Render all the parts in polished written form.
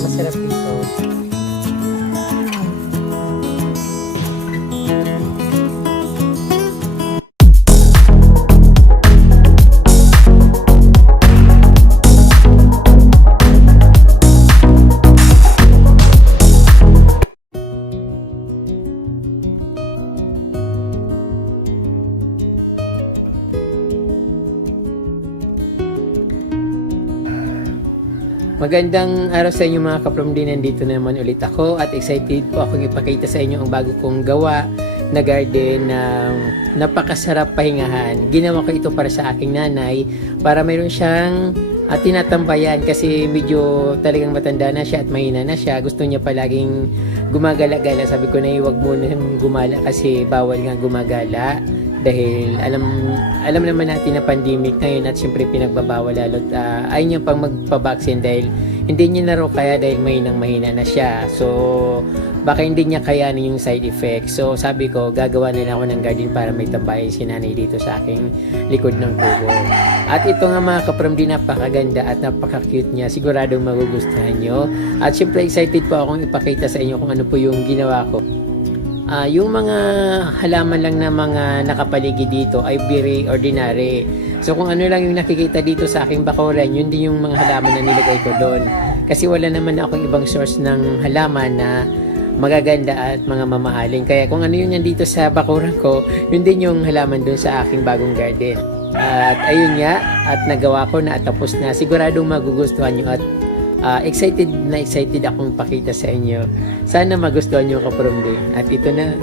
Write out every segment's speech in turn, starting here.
Masarap dito. Magandang araw sa inyo mga kapromdi, nandito naman ulit ako at excited po akong ipakita sa inyo ang bago kong gawa na garden na napakasarap pahingahan. Ginawa ko ito para sa aking nanay para mayroon siyang tinatambayan kasi medyo talagang matanda na siya at mahina na siya. Gusto niya palaging gumagala-gala. Sabi ko na huwag mo nang gumala kasi bawal nga gumagala. Dahil alam naman natin na pandemic ngayon at siyempre pinagbabawal lalo't ayaw niya pang magpabaksin dahil hindi niya na raw kaya dahil mahina na siya. So baka hindi niya kayanin yung side effect. So sabi ko gagawa na lang ako ng garden para may tambayan si nanay dito sa aking likod ng kubo. At ito nga mga kapromdi, napakaganda at napaka-cute niya. Siguradong magugustuhan nyo. At siyempre excited po akong ipakita sa inyo kung ano po yung ginawa ko. Yung mga halaman lang na mga nakapaligid dito ay very ordinary. So kung ano lang yung nakikita dito sa aking bakuran, yun din yung mga halaman na nilagay ko doon. Kasi wala naman akong ibang source ng halaman na magaganda at mga mamahalin. Kaya kung ano yung nandito sa bakuran ko, yun din yung halaman doon sa aking bagong garden. At ayun nga, at nagawa ko na at tapos na. Siguradong magugustuhan nyo at excited akong pakita sa inyo. Sana magustuhan nyo kapromdi. At ito na.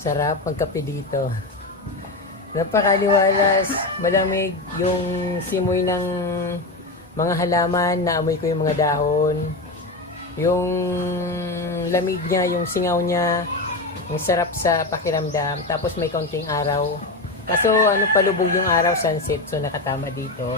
Sarap magkape dito. Napakaliwalas, malamig yung simoy ng mga halaman, naamoy ko yung mga dahon. Yung lamig niya, yung singaw niya, yung sarap sa pakiramdam. Tapos may kaunting araw. Kaso palubog yung araw, sunset, so nakatama dito.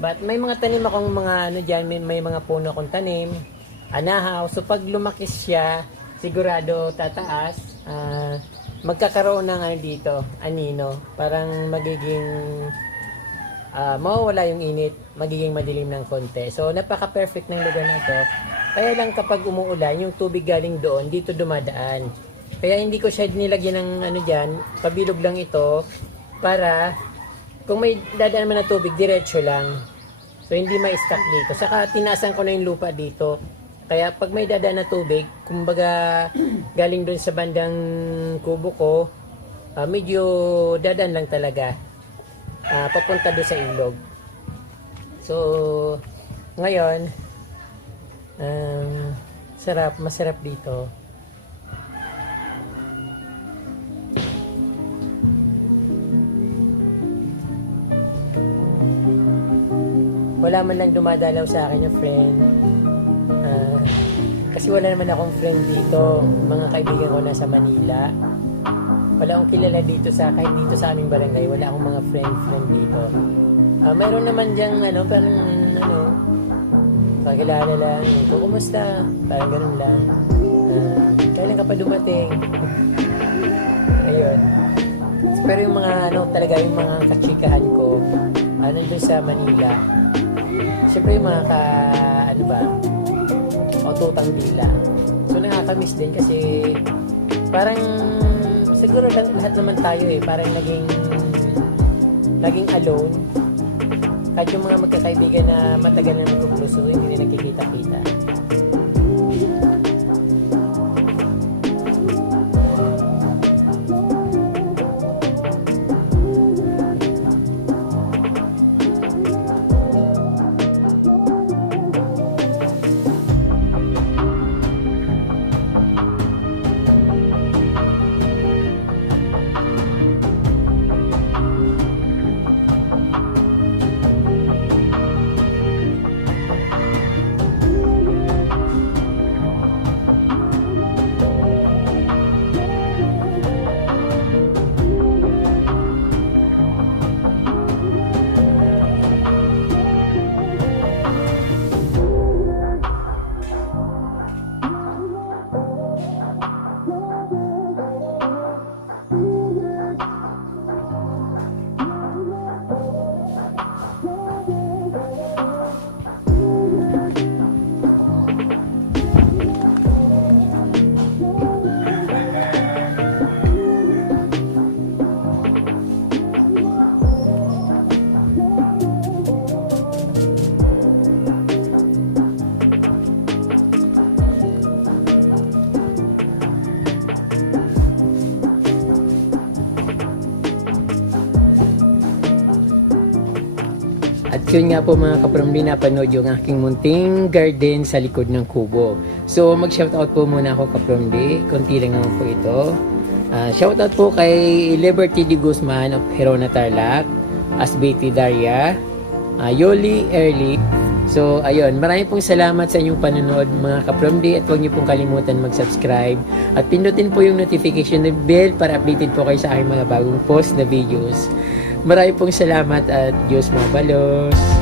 But may mga tanim akong mga dyan, may mga puno akong tanim, anahaw. So pag lumakis siya, sigurado tataas. Magkakaroon ng dito, anino. Parang magiging mawawala yung init, magiging madilim ng konti. So napaka-perfect ng lugar na ito. Kaya lang kapag umuulan, yung tubig galing doon, dito dumadaan. Kaya hindi ko siya nilagyan ng dyan, pabilog lang ito para kung may dadaan man na tubig, diretso lang. So hindi ma-stuck dito. Saka tinasan ko na yung lupa dito. Kaya pag may dadaan na tubig, kumbaga galing doon sa bandang kubo ko, medyo dadaan lang talaga. Papunta doon sa ilog. So, ngayon, masarap dito. Wala man lang dumadalaw sa akin yung friend. Kasi wala naman akong friend dito. Mga kaibigan ko nasa Manila. Wala akong kilala dito kahit dito sa aming barangay. Wala akong mga friend dito. Mayroon naman diyang parang pakilala lang. Kumusta? Parang ganun lang. Kailan ka pa dumating? Ayun. Pero yung mga talaga yung mga kachikahan ko, nandun sa Manila. Siyempre yung mga tutang dila. So nakakamiss din kasi parang siguro lahat naman tayo parang naging alone. Kahit yung mga magkakaibigan na matagal na nagkukluso, hindi na nagkikita-kita. At yun nga po mga kapramli, napanood yung aking munting garden sa likod ng kubo. So mag-shoutout po muna ako kapramli, konti lang naman po ito. Shoutout po kay Liberty de Guzman of Herona Tarlac, Asbeti Daria, Yoli Early. So ayun, maraming pong salamat sa inyong panonood mga kapramli at huwag niyo pong kalimutan mag-subscribe at pindutin po yung notification bell para updated po kayo sa aking mga bagong post na videos. Maraming pong salamat at Diyos mabalos.